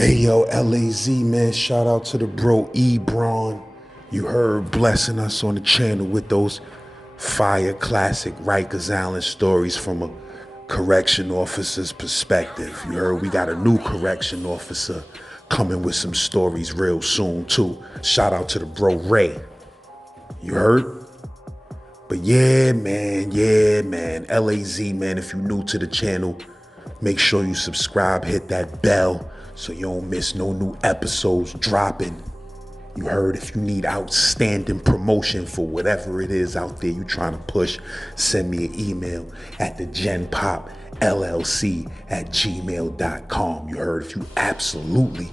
Hey yo, LAZ man, shout out to the bro Ebron. You heard blessing us on the channel with those fire classic Rikers Island stories from a correction officer's perspective. You heard we got a new correction officer coming with some stories real soon too. Shout out to the bro Ray. You heard? But yeah man, LAZ man, if you're new to the channel, make sure you subscribe, hit that bell so you don't miss no new episodes dropping. You heard? If you need outstanding promotion for whatever it is out there you trying to push, send me an email at thegenpopllc@gmail.com. You heard? If you absolutely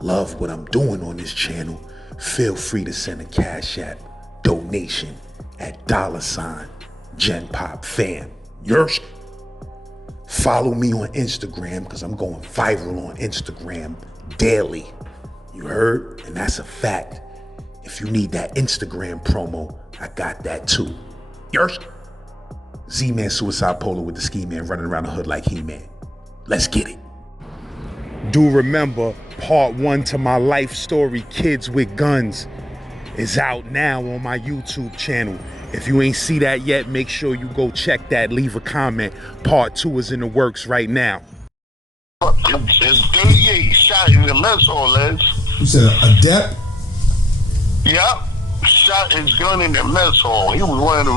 love what I'm doing on this channel, feel free to send a Cash App donation at $GenPopFam. Yersh. Follow me on Instagram because I'm going viral on Instagram daily. You heard? And that's a fact. If you need that Instagram promo, I got that too. Yersh. Z-Man Suicide Polo with the ski man running around the hood like He-Man. Let's get it. Do remember, part 1 to my life story, Kids with Guns, is out now on my YouTube channel. If you ain't see that yet, make sure you go check that, leave a comment. Part 2 is in the works right now. It's 38 shot in the mess hall, Les. You said a dep? Yep. Shot his gun in the mess hall. He was one of the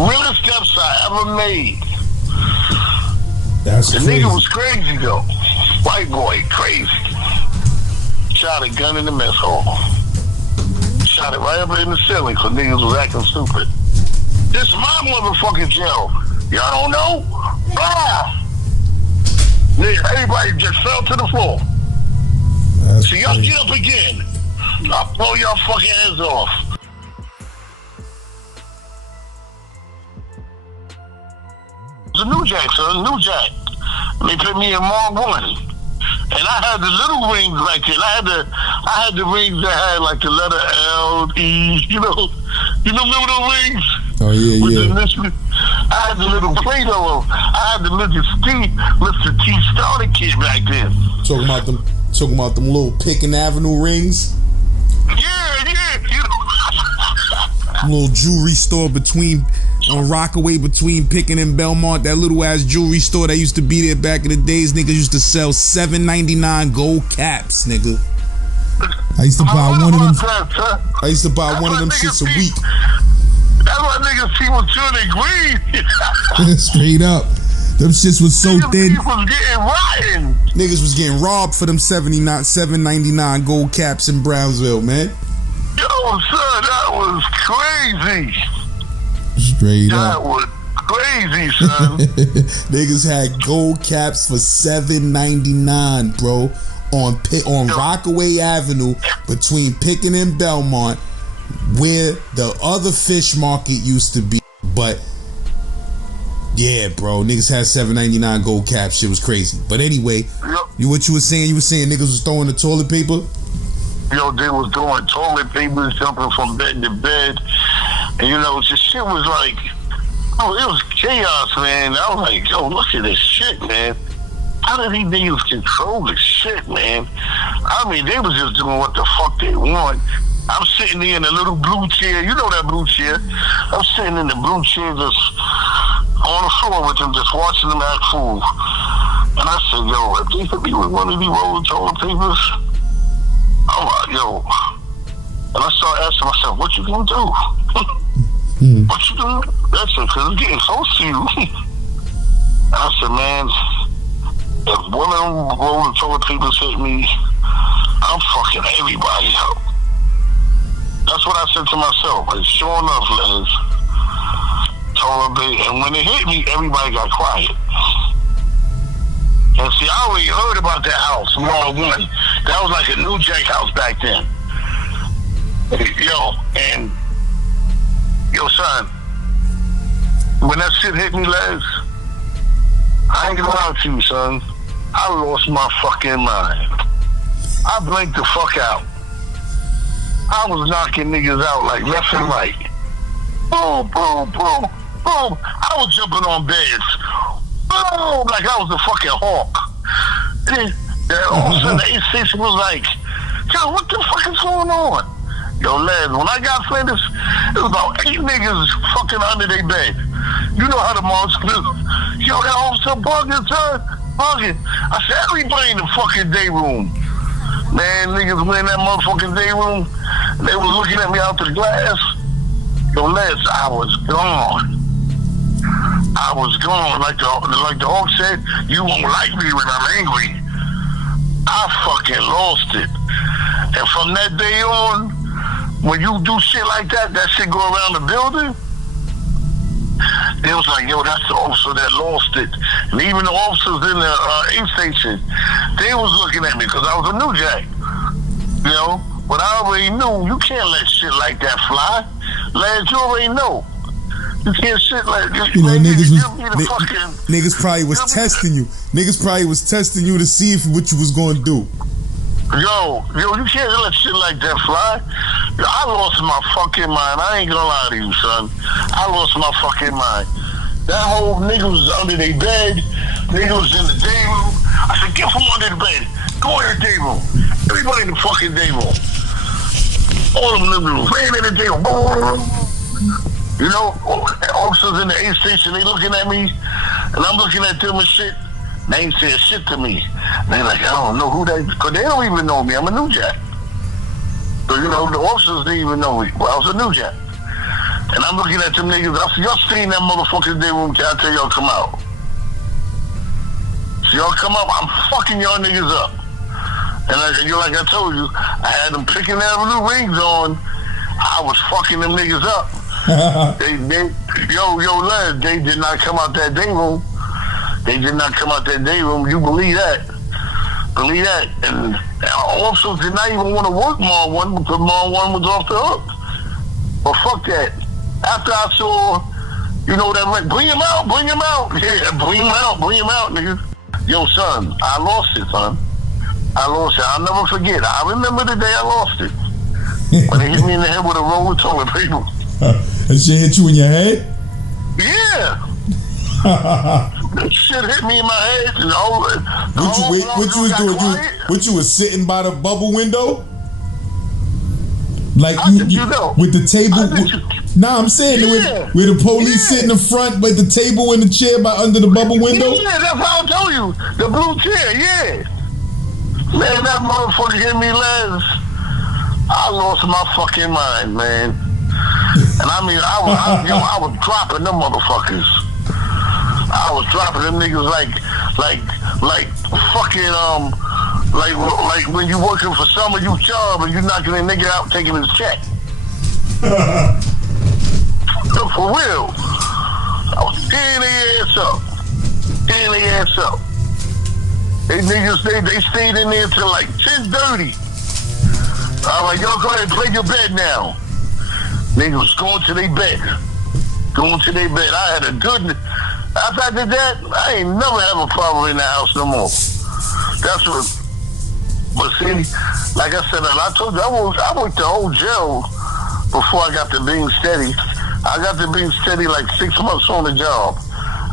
realest steps I ever made. That's the crazy. nigga was crazy though. White boy, crazy. Shot a gun in the mess hall. Shot it right up in the ceiling because niggas was acting stupid. This is my motherfucking jail. Y'all don't know? Ah! Everybody just fell to the floor. That's so y'all crazy. get up again. I'll blow y'all fucking heads off. It's a new jack, son. New jack. They put me in Mark 1. And I had the little rings like it. I had the rings that had like the letter L, E, you know remember those rings? Oh yeah, with yeah. I had the little Play-Doh. I had the Mr. T Starter kid back then. Talking about them little Pickin' Avenue rings. Yeah. Little jewelry store on Rockaway between Pickin' and Belmont. That little ass jewelry store that used to be there back in the days. Niggas used to sell $7.99 gold caps, nigga. I used to buy one of them. I used to buy one of them shits a week. That's why niggas people turning green. Straight up. Them shits was so thin. Niggas was getting rotten. Niggas was getting robbed for them $7.99 gold caps in Brownsville, man. Yo, son, that was crazy. Straight up. That was crazy, son. Niggas had gold caps for $7.99, bro, on Rockaway Avenue between Pickin' and Belmont, where the other fish market used to be. But yeah, bro, niggas had $7.99 gold caps. Shit was crazy. But anyway, what you were saying niggas was throwing the toilet paper? Yo, they was doing toilet paper, jumping from bed to bed. And the shit was like, it was chaos, man. I was like, yo, look at this shit, man. How did these niggas control this shit, man? I mean, they was just doing what the fuck they want. I'm sitting there in a little blue chair. You know that blue chair. I'm sitting in the blue chair just on the floor with them, just watching them act fool. And I said, yo, if they could be with one of these rolling toilet papers, I'm like, yo. And I started asking myself, what you gonna do? What you gonna do? That's it, because it's getting close to you. And I said, man, if one of them rolling toilet papers hit me, I'm fucking everybody up. That's what I said to myself. And sure enough, Les, toilet paper. And when it hit me, everybody got quiet. And see, I already heard about that house, Mark 1. That was like a new Jake house back then. Yo, son, when that shit hit me, Les, I ain't gonna lie to you, son. I lost my fucking mind. I blinked the fuck out. I was knocking niggas out like left and right. Boom, boom, boom, boom. I was jumping on beds. Boom, like I was a fucking hawk. The officer in the A6 was like, yo, what the fuck is going on? Yo, lads, when I got finished, it was about 8 niggas fucking under their bed. You know how the moms do. Yo, that officer bugging, son. Bugging. I said, everybody in the fucking day room. Man, niggas went in that motherfucking day room. They was looking at me out the glass. Yo, lads, I was gone. I was gone. Like the Hawk said, you won't like me when I'm angry. I fucking lost it. And from that day on, when you do shit like that, that shit go around the building, they was like, yo, that's the officer that lost it. And even the officers in the aid station, they was looking at me because I was a new jack. You know? But I already knew you can't let shit like that fly. Lads, you already know. You can't shit like that. You know, niggas probably was testing you. Niggas probably was testing you to see if what you was going to do. Yo, you can't let shit like that fly. Yo, I lost my fucking mind. I ain't gonna lie to you, son. I lost my fucking mind. That whole nigga was under their bed. Nigga was in the day room. I said, get from under the bed. Go in the day room. Everybody in the fucking day room. All of them niggas ran in the day room. You know, officers in the aid station, they looking at me, and I'm looking at them and shit. They ain't saying shit to me. They like, I don't know who they, because they don't even know me. I'm a new jack. So, you know, the officers didn't even know me. Well, I was a new jack. And I'm looking at them niggas. I said, y'all seen that motherfucker's day room till I tell y'all come out. So y'all come up, I'm fucking y'all niggas up. And like I told you, I had them picking Avenue rings on. I was fucking them niggas up. Lads, they did not come out that day room. They did not come out that day room. You believe that? Believe that? And officers did not even want to work Mar 1 because Mar 1 was off the hook. But fuck that. After I saw, you know, that like, bring him out. Yeah, bring him out, nigga. Yo, son, I lost it, son. I lost it. I'll never forget. I remember the day I lost it. When they hit me in the head with a roll of toilet paper. That shit hit you in your head? Yeah. That shit hit me in my head. And what you was doing? What you was sitting by the bubble window? Like you know? With the table? Nah, I'm saying where the police sit in the front, but the table and the chair by under the bubble window? Yeah, that's how I told you. The blue chair, yeah. Man, that motherfucker hit me last. I lost my fucking mind, man. And I mean, I was dropping them motherfuckers. I was dropping them niggas like fucking like when you working for some of you job and you knocking a nigga out taking his check. For real. I was tearing their ass up. They niggas, they stayed in there till like 10:30. I was like, y'all go ahead and play your bed now. Niggas was going to their bed. I had a good, after I did that, I ain't never have a problem in the house no more. That's what, but see, like I said, and I told you, I worked the whole jail before I got to being steady. I got to being steady like 6 months on the job.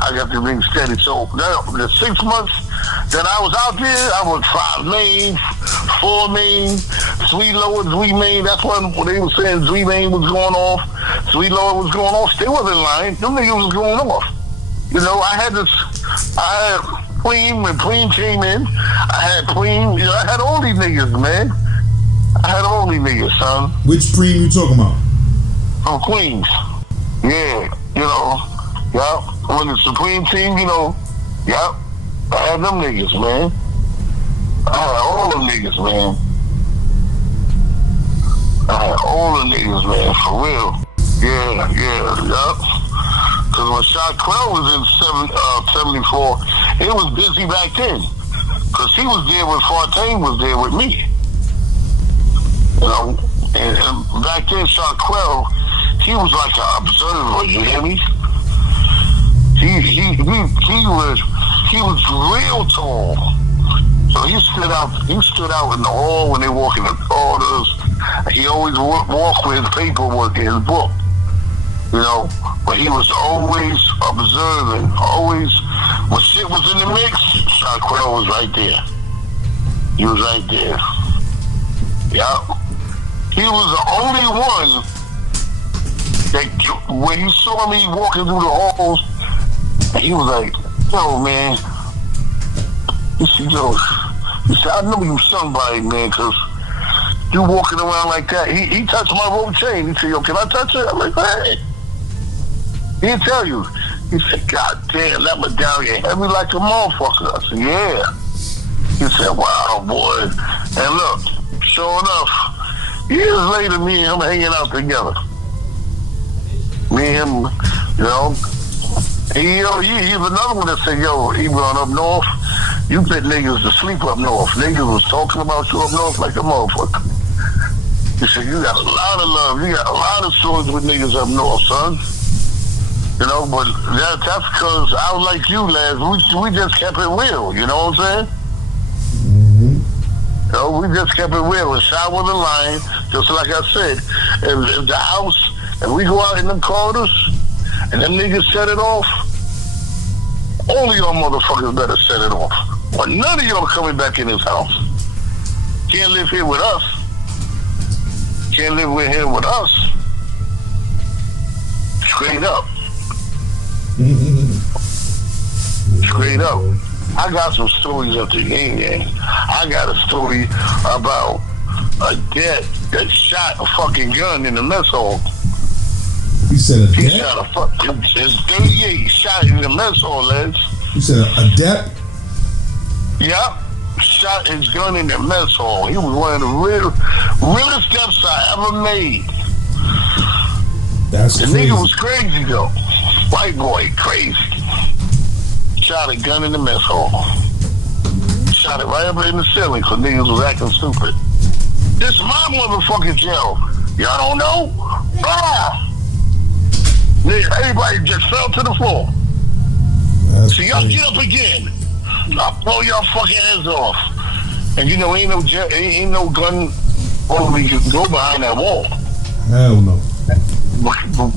I got to being steady. So the 6 months that I was out there, I was 5 main, 4 main, 3 lower, 3 main. That's when they were saying 3 main was going off, 3 lower was going off. They wasn't lying. Them niggas was going off. You know, I had Queen, when Queen came in, I had all these niggas, man. I had all these niggas, son. Which Preem you talking about? From Queens. Yeah, you know, yeah. When the Supreme Team, you know, yeah, I had them niggas, man. I had all them niggas, man. For real. Yeah. Because when Shot Quell was in 74, it was busy back then. Because he was there when Fontaine was there with me. You know, and back then, Shot Quell, he was like an observer, you hear me? He was real tall. So he stood out in the hall when they walk in the corridors. He always walked with his paperwork in his book. You know, but he was always observing, always, when shit was in the mix, Shot Quell was right there. He was right there. Yeah. He was the only one that, when he saw me walking through the halls, he was like, yo, man. He said, yo, I know you somebody, man, because you walking around like that. He touched my rope chain. He said, yo, can I touch it? I'm like, hey. He didn't tell you. He said, God damn, that medallion heavy like a motherfucker. I said, yeah. He said, wow, boy. And look, sure enough, years later, me and him hanging out together. Me and him, you know. He's another one that said, yo, he run up north. You put niggas to sleep up north. Niggas was talking about you up north like a motherfucker. He said, you got a lot of love. You got a lot of stories with niggas up north, son. You know, but that's because I was like you, lads. We just kept it real, you know what I'm saying? Mm-hmm. You know, we just kept it real. And shot with a line, just like I said. If the house, if we go out in them corridors, and them niggas set it off, all of y'all motherfuckers better set it off. Or none of y'all coming back in this house. Can't live here with us. Can't live here with us. Straight up. Straight up. I got some stories of the yin-yang. I got a story about a dad that shot a fucking gun in the mess hall. You said a He dep? shot a fucking, it's 38, he shot in the mess hall, lads. You said a dep? Yeah. Shot his gun in the mess hall. He was one of the realest steps I ever made. That's the crazy. nigga was crazy though. White boy, crazy. Shot a gun in the mess hall. Shot it right up in the ceiling because niggas was acting stupid. This is my motherfucking jail. Y'all don't know? Ah! Everybody just fell to the floor. That's So y'all crazy. get up again. I'll blow y'all fucking heads off. And you know, ain't no gun where we can go behind that wall. Hell no.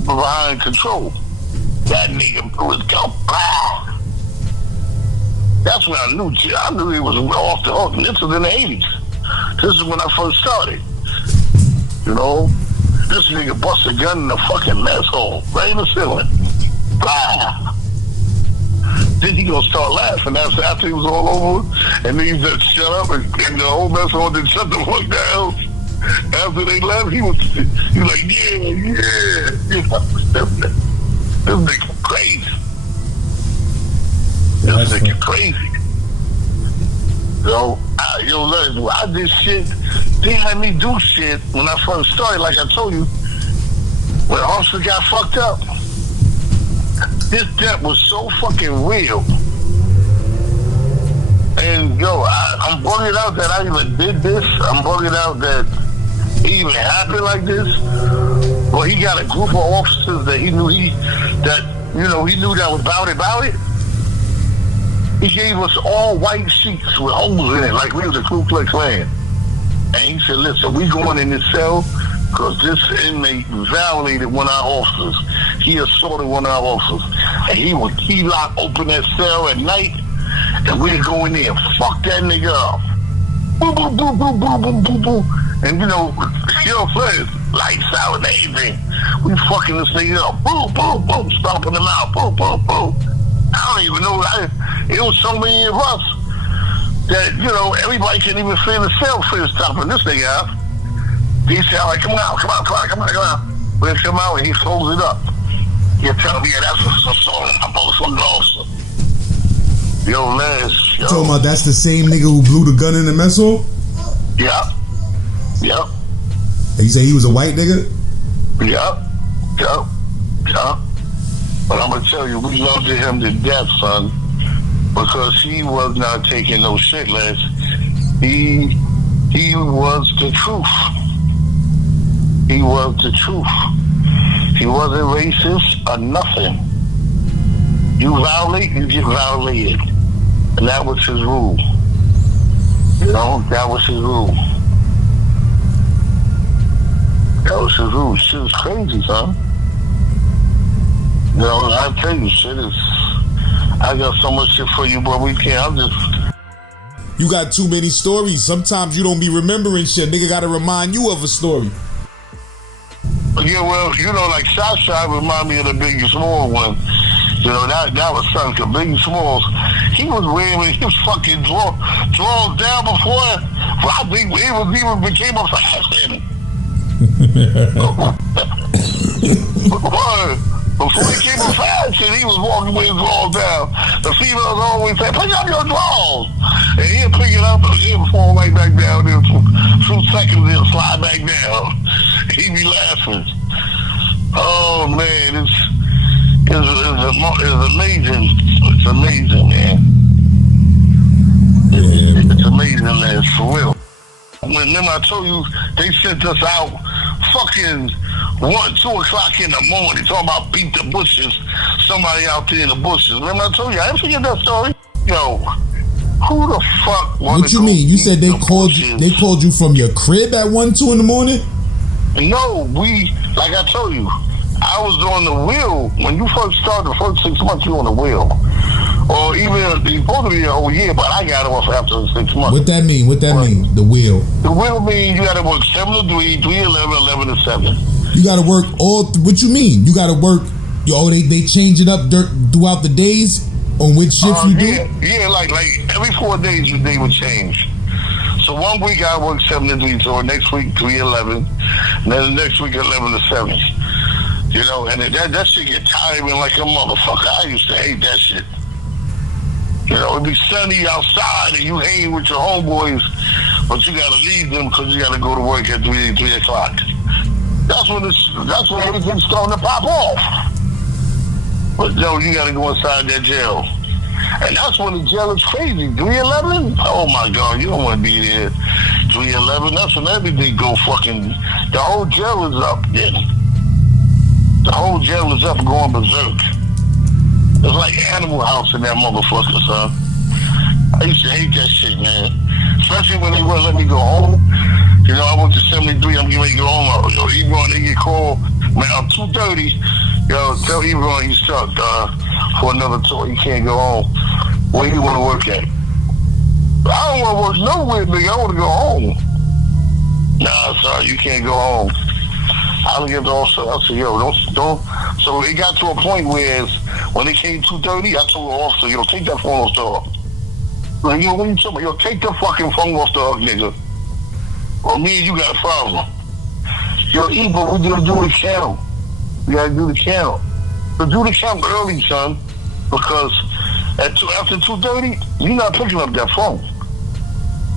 Behind control. That nigga blew his gun. Ah! That's when I knew he was off the hook. And this was in the 80s. This is when I first started. You know? This nigga bust a gun in the fucking mess hall. Right in the ceiling. Ah! Then he gonna start laughing after he was all over, and then he said, "Shut up!" and the whole mess hall didn't shut the fuck down. After they left, he was like, "Yeah." This nigga crazy. This nigga crazy. Yo, I did shit. They had me do shit when I first started. Like I told you, when officer got fucked up. This debt was so fucking real. And yo, I'm bugging out that I even did this. I'm bugging out that it even happened like this. Well, he got a group of officers that he knew that was about it. He gave us all white sheets with holes in it, like we was a Ku Klux Klan. And he said, listen, we going in this cell because this inmate violated one of our officers. He assaulted one of our officers. And he would key lock open that cell at night, and we'd go in there and fuck that nigga up. Boom, boom, boom, boom, boom, boom, boom, boom. And friends, lights out and everything. We fucking this nigga up. Boom, boom, boom, stomping him out. Boom, boom, boom. I don't even know. It was so many of us that, everybody can't even feel the cell for stomping this nigga out. He said, all right, come on. When he come out and he folds it up. He'll tell me, that's a song. I'm both from Dawson. Yo, Les. You talking about that's the same nigga who blew the gun in the mess hall? Yeah. And you say he was a white nigga? Yeah. But I'm gonna tell you, we loved him to death, son, because he was not taking no shit, Les. He was the truth. He was the truth. He wasn't racist or nothing. You violate, you get violated. And that was his rule. That was his rule. Shit is crazy, son. I tell you, I got so much shit for you, but we can't. You got too many stories. Sometimes you don't be remembering shit. Nigga gotta remind you of a story. Yeah, well, you know, like Southside remind me of the Biggie Small one. You know, that was something. Biggie Smalls, he was wearing his fucking drawers down before. I think he even became a fashion. Before he became a fashion, he was walking with his drawers down. The females always say, "Pick up your drawers," and he'll pick it up and he'll fall right back down there for 2 seconds. He'll slide back down. He be laughing. Oh man, it's amazing. It's amazing, man. It's amazing, man. It's for real. Remember I told you they sent us out fucking 1, 2 o'clock in the morning talking about beat the bushes. Somebody out there in the bushes. Remember I told you? I didn't forget that story. Yo, who the fuck? What you mean? You said they called you? They called you from your crib at 1, 2 in the morning? No, like I told you, I was on the wheel. When you first started, the first 6 months, you were on the wheel. Or even, it's supposed to be a whole year, but I got off after the 6 months. What that mean? What that mean? The wheel? The wheel means you got to work 7 to 3, 3 to 11, 11 to 7. You got to work what you mean? You got to work, they change it up throughout the days on which shift you do? Yeah, like every 4 days they would change. So 1 week I work 7 to 3, so next week 3 to 11, and then the next week 11 to 7. You know, and that shit get tiring like a motherfucker. I used to hate that shit. You know, it'd be sunny outside and you hang with your homeboys, but you gotta leave them because you gotta go to work at 3 o'clock. That's when everything's starting to pop off. But no, you gotta go inside that jail. And that's when the jail is crazy. 311? Oh my God, you don't want to be there. 311, that's when everything go fucking, the whole jail is up then. The whole jail is up going berserk. It's like Animal House in that motherfucker, son. I used to hate that shit, man. Especially when they wouldn't let me go home. You know, I went to 73, I'm getting ready to go home. Yo, Ebron, they get called, man, I'm 2:30. Yo, tell Ebron he's stuck for another tour. He can't go home. Where you want to work at? I don't want to work nowhere, nigga. I want to go home. Nah, sorry, you can't go home. I look at the officer. I said, yo, don't. So it got to a point where when it came 2:30, I told the officer, yo, take that phone off the hook. Like, yo, what you talking about? Yo, take the fucking phone off the hook, nigga. Or me and you got a problem. Yo, Ebro, we gotta do the count. We gotta do the count. So do the count early, son, because after 2:30, you're not picking up that phone.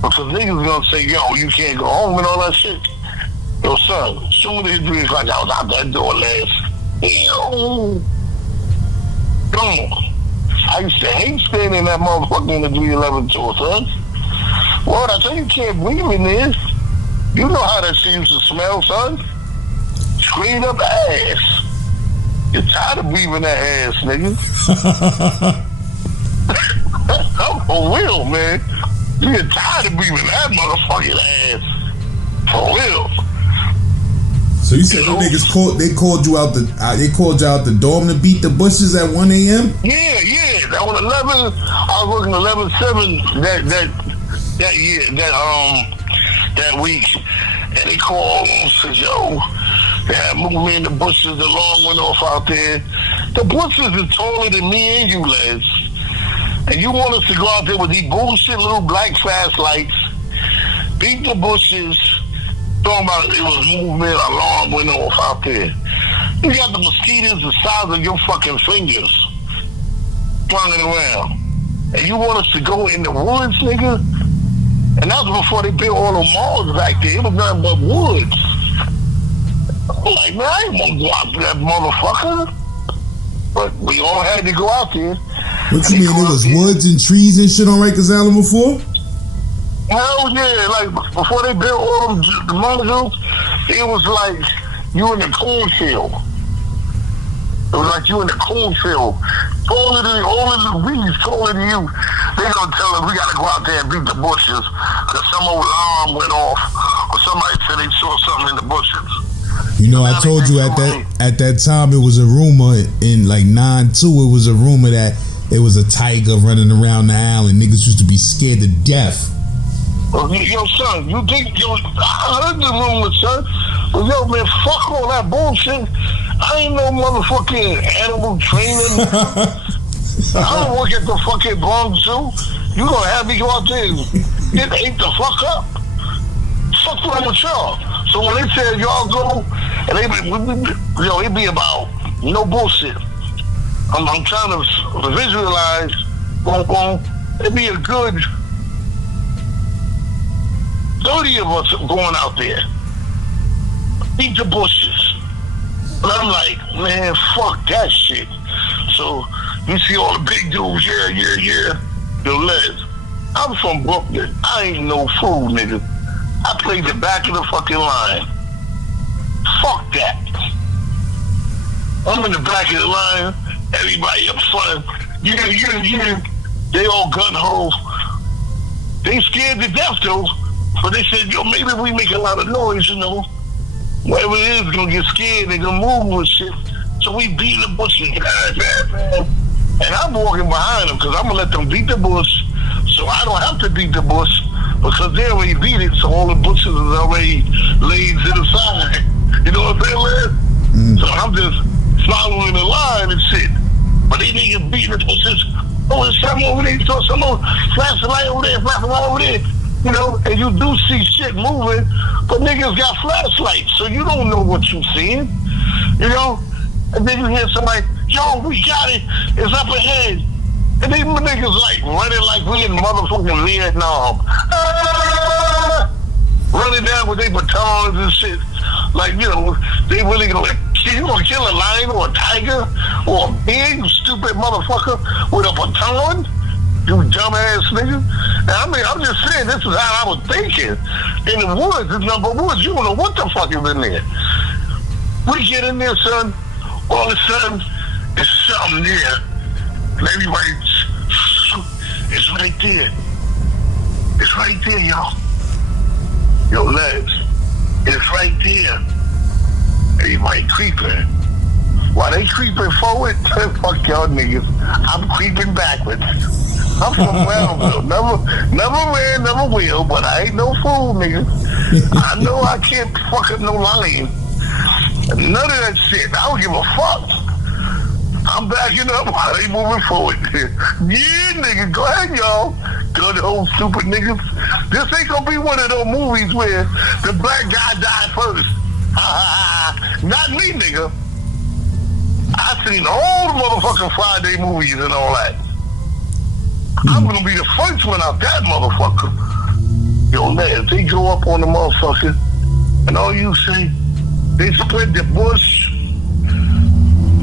Because niggas gonna say, yo, you can't go home and all that shit. Yo, son, as soon as it 3 o'clock, I was out that door last. Yo. I used to hate staying in that motherfucker in the 311 tour, son. Lord, I tell you can't breathe in there. You know how that shit used to smell, son. Straight up ass. You're tired of breathing that ass, nigga. I'm for real, man. You get tired of breathing that motherfucking ass. For real. So you said niggas called you out the dorm to beat the bushes at 1 a.m.? Yeah. That was 11. I was working 11/7 that year, that week, and they called and said, yo, they had moved me in the bushes. The alarm went off out there. The bushes is taller than me and you, Les. And you want us to go out there with these bullshit little black fast lights, beat the bushes. Talking about it was movement, alarm went off out there. You got the mosquitoes the size of your fucking fingers flying around. And you want us to go in the woods, nigga? And that was before they built all the malls back there. It was nothing but woods. I'm like, man, I ain't want to go out to that motherfucker. But we all had to go out there. What you mean, there was woods and trees and shit on Rikers Island before? Hell yeah, like before they built all the modules, it was like you in the cornfield. It was like you in the cornfield. All of the weeds taller than you. They gonna tell us we gotta go out there and beat the bushes because some old alarm went off or somebody said they saw something in the bushes. You know, I told you at that time it was a rumor in like 9-2. It was a rumor that it was a tiger running around the island. Niggas used to be scared to death. Yo, son, you think, I heard the rumor, son. But yo, man, fuck all that bullshit. I ain't no motherfucking animal trainer. I don't work at the fucking Bronx Zoo. You gonna have me go out there and get ate the fuck up? Fuck wrong with y'all? So when they said y'all go, and it be about no bullshit. I'm trying to visualize, it'd be a good 30 of us going out there. Beat the bushes. But I'm like, man, fuck that shit. So you see all the big dudes, yeah. Yo, Les, I'm from Brooklyn. I ain't no fool, nigga. I played the back of the fucking line. Fuck that. I'm in the back of the line. Everybody up front. They all gun-ho. They scared to death, though. But they said, yo, maybe we make a lot of noise, you know. Whatever it is, gonna get scared. They gonna move and shit. So we beat the bushes. And I'm walking behind them because I'm gonna let them beat the bush. So I don't have to beat the bush because they already beat it. So all the bushes is already laid to the side. You know what I'm saying, man? So I'm just following the line and shit. But they niggas beating the bushes. Oh, there's something over there. So someone flash the light over there, flash the light over there. You know, and you do see shit moving, but niggas got flashlights, so you don't know what you seeing. You know? And then you hear somebody, yo, we got it. It's up ahead. And these niggas like running like we in motherfucking Vietnam. Running down with their batons and shit. Like, you know, they really gonna kill a lion or a tiger or a big stupid motherfucker with a baton? You dumbass nigga. And I mean, I'm just saying, this is how I was thinking. In the woods, it's number woods. You don't know what the fuck is in there. We get in there, son. All of a sudden, there's something there. And everybody, it's right there. It's right there, y'all. Yo, lads, it's right there. Everybody creeping. While they creeping forward, fuck y'all niggas. I'm creeping backwards. I'm from Wellville. Never ran, never will, but I ain't no fool, nigga. I know I can't fuck up no lion. None of that shit. I don't give a fuck. I'm backing up while they moving forward. Yeah, nigga, go ahead, y'all. Good old stupid niggas. This ain't gonna be one of those movies where the black guy died first. Not me, nigga. I seen all the motherfucking Friday movies and all that. I'm gonna be the first one out that motherfucker. Yo, man, if they go up on the motherfucker and all you say, they split the bush.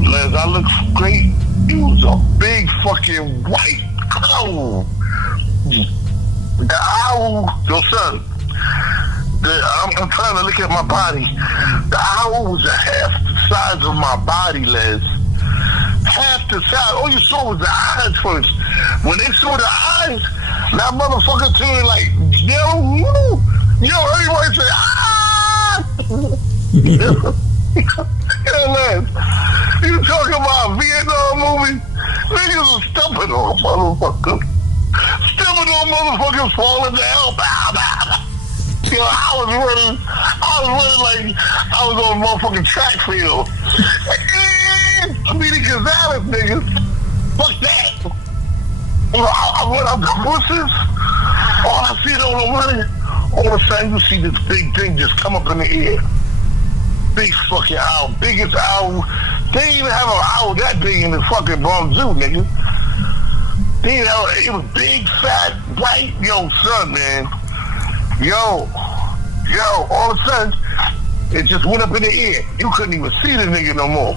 Les, I look great. It was a big fucking white owl. The owl, yo, son, I'm trying to look at my body. The owl was a half the size of my body, Les. Half the size. All you saw was the eyes first. When they saw the eyes, that motherfucker turned like, yo, everybody say, ah! Yeah, man. You talking about Vietnam movie? Niggas are stepping on motherfuckers. Stepping on motherfuckers falling down. You know, I was running like I was on a motherfucking track field. I mean, the Gonzalez niggas. Fuck that. I run up the bushes. All I see though, I'm running. All of a sudden, you see this big thing just come up in the air. Big fucking owl. Biggest owl. They didn't even have an owl that big in the fucking Bronx Zoo, nigga. They didn't have, it was big, fat, white. Yo, son, man. Yo, all of a sudden, it just went up in the air. You couldn't even see the nigga no more.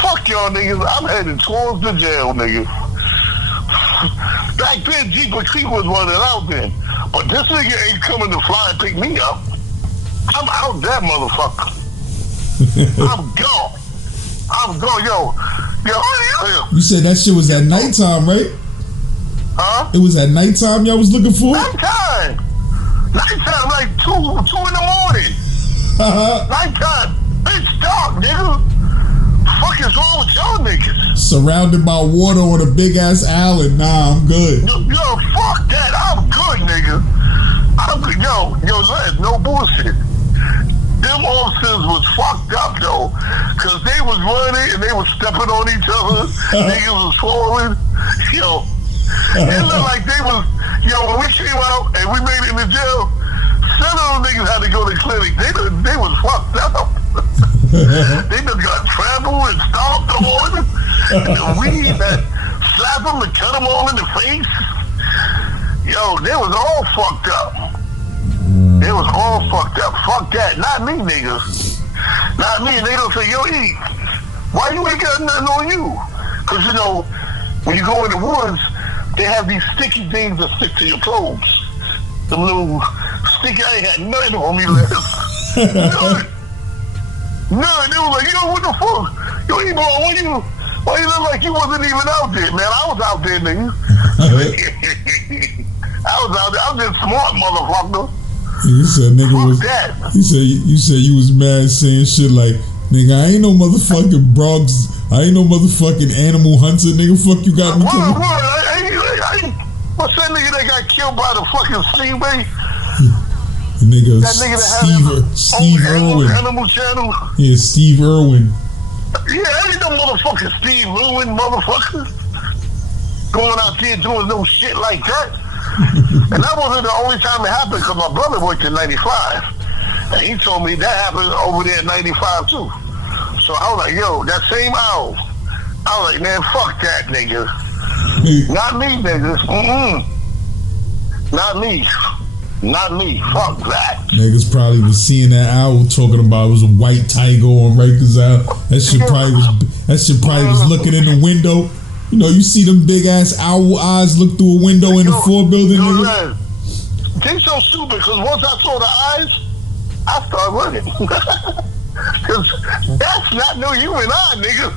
Fuck y'all niggas. I'm heading towards the jail, nigga. Back then, Jeepers Creek was running out then. But this nigga ain't coming to fly and pick me up. I'm out that motherfucker. I'm gone. Yo. You said that shit was at nighttime, right? Huh? It was at nighttime y'all was looking for? Nighttime, like 2 in the morning. Nighttime. It's dark, nigga. fuck is wrong with y'all niggas? Surrounded by water on a big ass island. Nah, I'm good. Yo, fuck that. I'm good, nigga. I'm good. Yo, Les, no bullshit. Them officers was fucked up though, cause they was running and they was stepping on each other. Niggas was falling. Yo, it looked like they was. Yo, when we came out and we made it in the jail, some of them niggas had to go to the clinic. They was fucked up. They just got trampled and stomped on. And the weed that slapped them and cut them all in the face. Yo, they was all fucked up. They was all fucked up. Fuck that. Not me, niggas. Not me. They don't say, yo, E, why you ain't got nothing on you? Because, you know, when you go in the woods, they have these sticky things that stick to your clothes. The little sticky, I ain't had nothing on me left. No, they was like, yo, what the fuck? Yo, E, boy, why you look like you wasn't even out there, man? I was out there, nigga. I was out there. I'm just smart, motherfucker. You said nigga Fuck was that. you said you was mad saying shit like, nigga, I ain't no motherfucking Bronx, I ain't no motherfucking animal hunter, nigga, fuck you got me killed. What's that nigga that got killed by the fucking Seaway? Nigga, That nigga that Steve Irwin. Animal Channel. Yeah, Steve Irwin. Yeah, I ain't no motherfucking Steve Irwin motherfucker. Going out there doing no shit like that. And that wasn't the only time it happened because my brother worked in 95. And he told me that happened over there in 95 too. So I was like, yo, that same hour. I was like, man, fuck that nigga. Not me, nigga. Not me. Not me. Fuck that. Niggas probably was seeing that owl talking about it was a white tiger on Rikers Island. That shit probably was looking in the window. You know, you see them big ass owl eyes look through a window in the 4 building. Man, they so stupid because once I saw the eyes, I started running. Because that's not no human eye, nigga.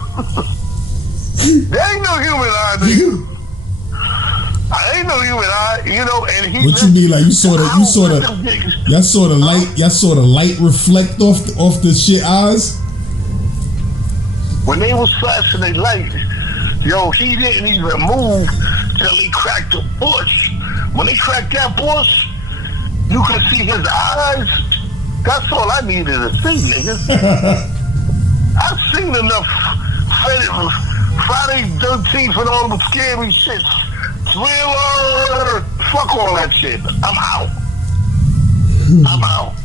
That ain't no human eye, nigga. I ain't no human eye, you know. And he. What you mean, like you saw the light reflect off the shit eyes? When they was flashing their light. Yo, he didn't even move till he cracked the bush. When he cracked that bush, you could see his eyes. That's all I needed to see, nigga. I've seen enough Friday 13th and all the scary shit. Thriller. Fuck all that shit. I'm out. I'm out.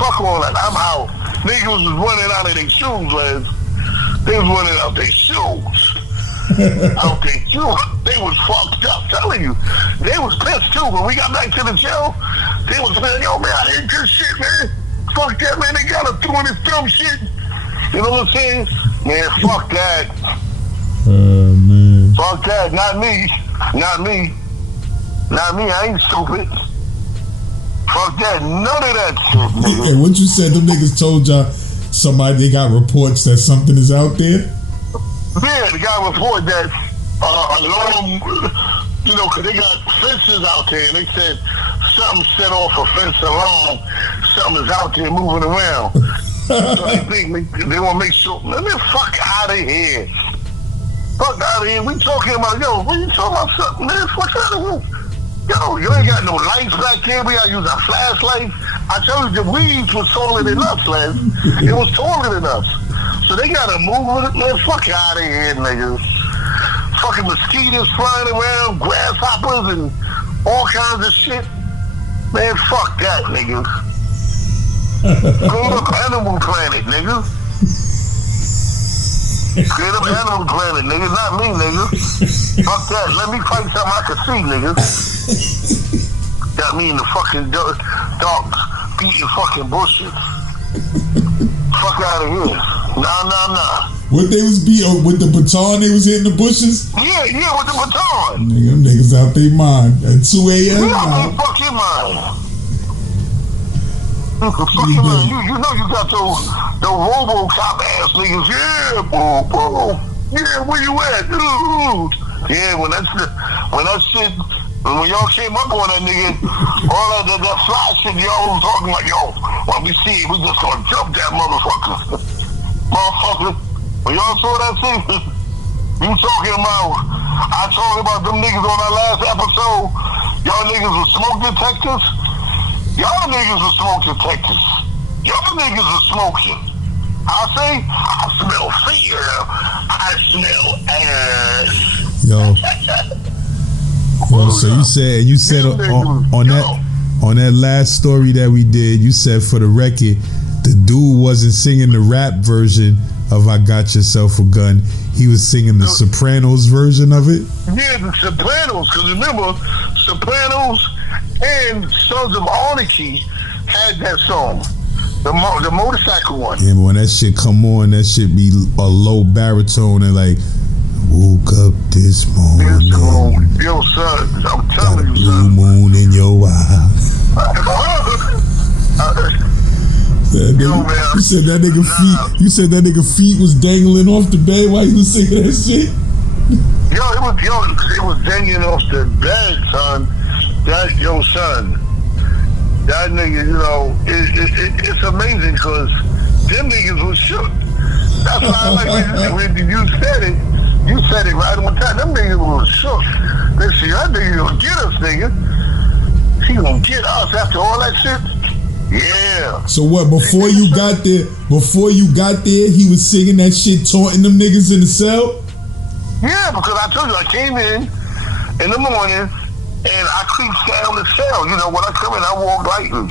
Fuck all that. I'm out. Niggas was running out of their shoes, lads. They was running out their shoes. Out there too. They was fucked up, telling you. They was pissed too. When we got back to the jail, they was saying, yo man, I hate this shit, man. Fuck that, man. They got us doing this dumb shit. You know what I'm saying? Man, fuck that. Man. Fuck that. Not me. Not me. Not me. I ain't stupid. Fuck that. None of that shit, nigga. And what you said, them niggas told y'all they got reports that something is out there? Yeah, the guy reported that alarm, you know, because they got fences out there, and they said something set off a fence alarm. Something's out there moving around. So they think they want to make sure. Let me fuck out of here. Fuck out of here. We talking about, yo, what you talking about something, man? Fuck out of here. Yo, you ain't got no lights back there. We gotta use our flashlights. I tell you, the weeds was taller than us, man. It was taller than us. So they gotta move with it, man. Fuck out of here, niggas. Fucking mosquitoes flying around, grasshoppers, and all kinds of shit. Man, fuck that, nigga. Go to Animal Planet, nigga. Straight up Animal Planet, nigga. Not me, nigga. Fuck that. Let me fight something I can see, nigga. Got me in the fucking dark, beating fucking bushes. Fuck out of here. Nah. What they was beating with the baton? They was hitting the bushes. Yeah, with the baton. Nigga, them niggas out their mind at 2 a.m. Yeah, fuck your mind. Fuck your mind. You know you got those RoboCop ass niggas. Yeah, bro. Yeah, where you at, dude? Yeah, when y'all came up on that nigga, all that fly shit, y'all was talking like, yo, let me see, we just gonna jump that motherfucker. When y'all saw that scene, you talking about, I talked about them niggas on our last episode. Y'all niggas were smoke detectors. Y'all niggas were smoke detectors. Y'all niggas were smoking. I say, I smell fear. I smell ass. Yo, so you said on that last story that we did, you said for the record, the dude wasn't singing the rap version of I Got Yourself a Gun. He was singing the Sopranos version of it. Yeah, the Sopranos, because remember, Sopranos and Sons of Anarchy had that song. The motorcycle one. Yeah, but when that shit come on, that shit be a low baritone and like, woke up this morning. Yo, son, I'm got telling a you, blue son. moon in your eye. Yo, man, you said that nigga feet. You said that nigga feet was dangling off the bed while he was singing that shit. It was dangling off the bed, son. Son. That nigga, it's amazing because them niggas was shook. That's why I like when you said it. You said it right on time. Them niggas was shook. They see that nigga gonna get us, nigga. He gonna get us after all that shit. Yeah. So what? Before you got there, he was singing that shit, taunting them niggas in the cell. Yeah, because I told you I came in the morning. And I creeped down the cell. When I come in, I walk lightly.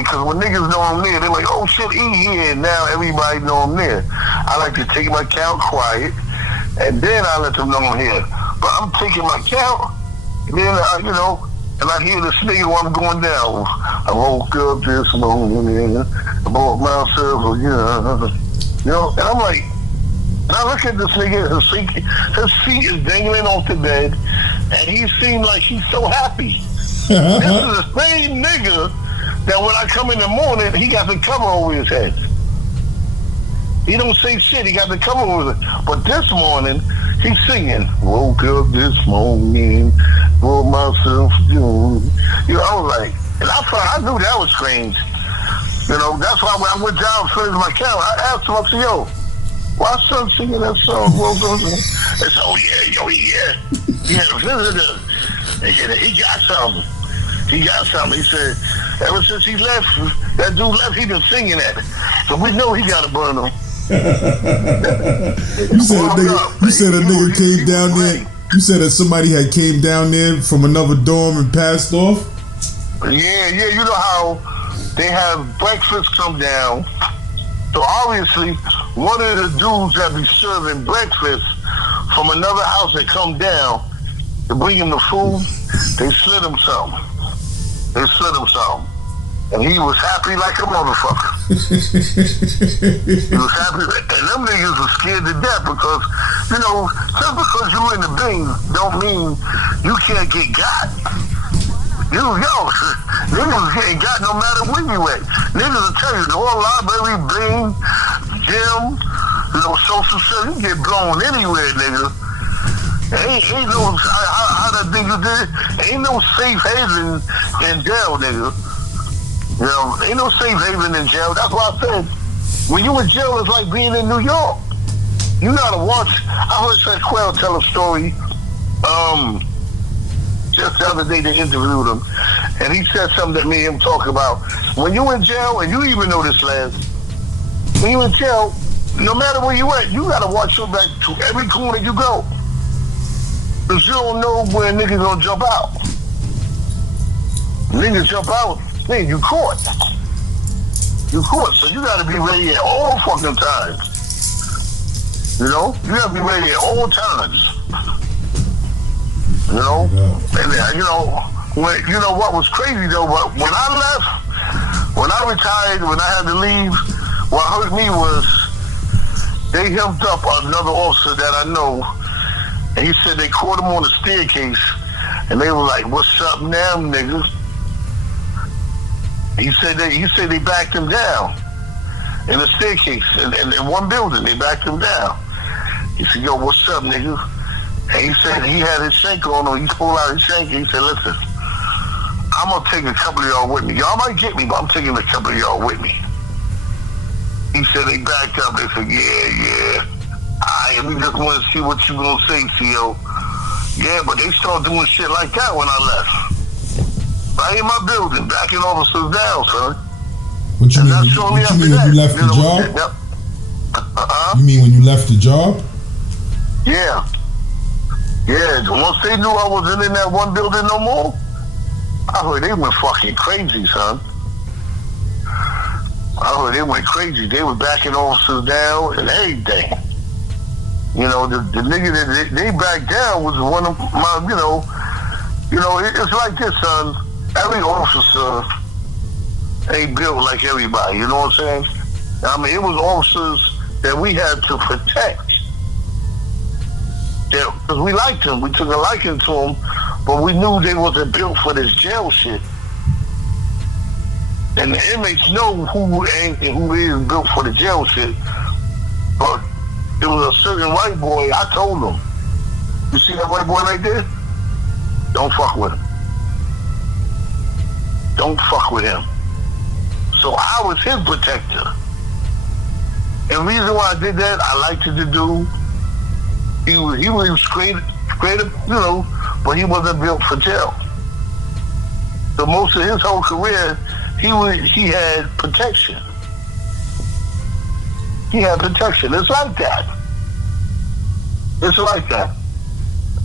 Because when niggas know I'm there, they're like, oh shit, he here. And now everybody know I'm there. I like to take my count quiet, and then I let them know I'm here. But I'm taking my count, and then, and I hear this nigga while I'm going down. I woke up this morning, I bought myself and I'm like, and I look at this nigga, his feet is dangling off the bed, and he seemed like he's so happy. This is the same nigga that when I come in the morning, he got the cover over his head. He don't say shit, he got the cover over his head. But this morning, he's singing, woke up this morning, for myself, I was like, and I knew that was strange. That's why when I went down and finished my count, I asked him, I said, yo, why son singing that song? It's he had a visitor. He got something. He said, ever since he left, that dude left, he been singing that. So we know he got to burn him. You said a nigga came down there. You said that somebody had came down there from another dorm and passed off? Yeah, you know how they have breakfast come down. So obviously, one of the dudes that be serving breakfast from another house that come down to bring him the food, they slid him something. And he was happy like a motherfucker. He was happy. And them niggas were scared to death because, just because you in the Bing don't mean you can't get got. Niggas getting got no matter where you at. Niggas will tell you, the whole library, Bing, gym, social stuff, you get blown anywhere, nigga. Ain't no, how that thing you did, ain't no safe haven in jail, nigga. Ain't no safe haven in jail. That's why I said, when you in jail, it's like being in New York. You gotta watch. I heard Seth Quayle tell a story, just the other day they interviewed him, and he said something that me and him talk about. When you in jail, and you even know this, Lance, when you in jail, no matter where you at, you gotta watch your back to every corner you go. Because you don't know when niggas gonna jump out. Niggas jump out, man, you caught. So you gotta be ready at all fucking times. You gotta be ready at all times. And what was crazy though, but when I left, when I retired, when I had to leave, what hurt me was they helped up another officer that I know, and he said they caught him on the staircase, and they were like, "What's up now, nigga?" He said they backed him down in the staircase, in one building, they backed him down. He said, "Yo, what's up, nigga?" And he said he had his shank on him. He pulled out his shank. He said, "Listen, I'm gonna take a couple of y'all with me. Y'all might get me, but I'm taking a couple of y'all with me." He said they backed up. They said, yeah. Alright, we just want to see what you gonna say, CO. Yeah, but they started doing shit like that when I left. Right in my building, backing officers down, son. What you mean? What you mean when you left the job? You mean when you left the job? Yeah. Once they knew I wasn't in that one building no more, I heard they went fucking crazy, son. I heard they went crazy. They were backing officers down and everything. You know, the nigga that they backed down was one of my, it's like this, son. Every officer ain't built like everybody, you know what I'm saying? I mean, it was officers that we had to protect. Because we liked them. We took a liking to them, but we knew they wasn't built for this jail shit. And the inmates know who ain't and who is built for the jail shit. But it was a certain white boy, I told him, you see that white boy right there? Don't fuck with him. Don't fuck with him. So I was his protector. And the reason why I did that, I liked it to do. He was straight up, but he wasn't built for jail. So most of his whole career, he had protection. He had protection. It's like that. It's like that.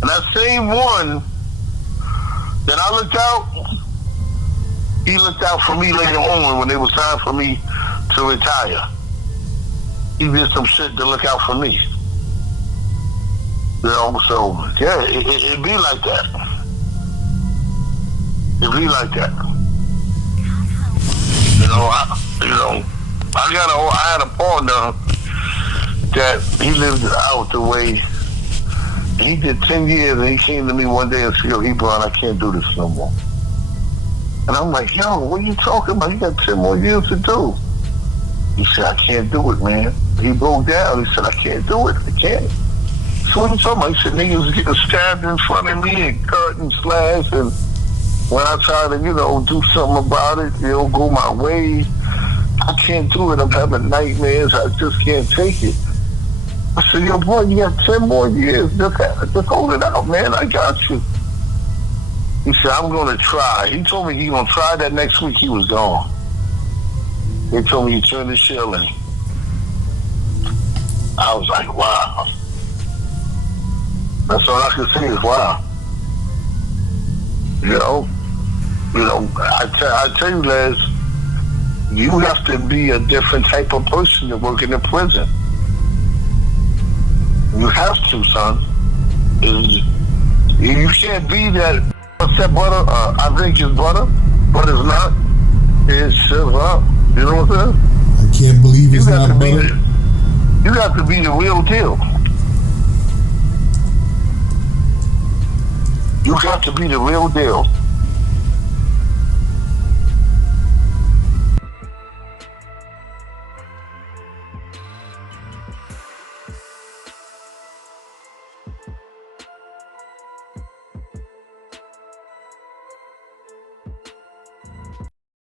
And that same one that I looked out, he looked out for me later on when it was time for me to retire. He did some shit to look out for me. You know, so yeah, it be like that. It be like that. I had a partner that he lived out the way. He did 10 years and he came to me one day and said, yo, Ebron, I can't do this no more. And I'm like, yo, what are you talking about? You got 10 more years to do. He said, I can't do it, man. He broke down. He said, I can't do it. I can't. So what are you talking about? He said, niggas getting stabbed in front of me and cut and slashed. And when I try to, do something about it, it'll go my way. I can't do it. I'm having nightmares. I just can't take it. I said, yo, boy, you got 10 more years. Just hold it out, man. I got you. He said, I'm going to try. He told me he going to try. That next week he was gone. They told me he turned his shell in. I was like, wow. That's all I can say is wow. I tell you, Les, you have to be a different type of person to work in a prison. You have to, son. You can't be that. What's that butter? I think it's butter, but it's not. It's up. You know what I'm saying? I can't believe it's not butter. You have to be the real deal. You got to be the real deal.